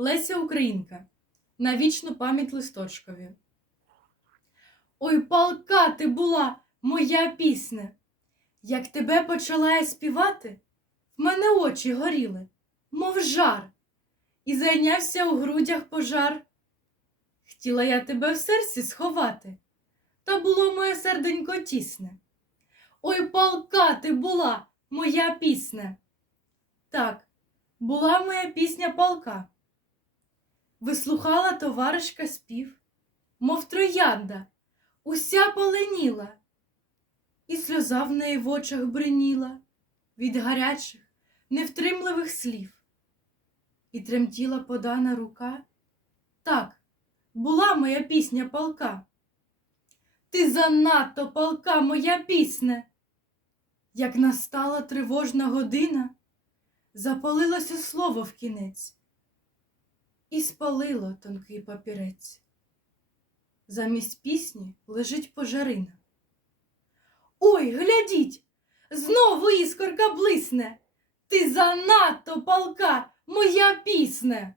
Леся Українка. На вічну пам'ять листочкові. Ой, палка ти була, моя пісня. Як тебе почала я співати, в мене очі горіли, мов жар, і зайнявся у грудях пожар. Хотіла я тебе в серці сховати, та було моє серденько тісне. Ой, палка ти була, моя пісня. Так, була моя пісня палка. Вислухала товаришка спів, мов троянда, уся поленіла, і сльоза в неї в очах бриніла від гарячих, невтримливих слів. І тремтіла подана рука. Так, була моя пісня палка. Ти занадто палка, моя пісня. Як настала тривожна година, запалилося слово в кінець і спалило тонкий папірець. Замість пісні лежить пожарина. Ой, глядіть, знову іскорка блисне. Ти занадто палка, моя пісне.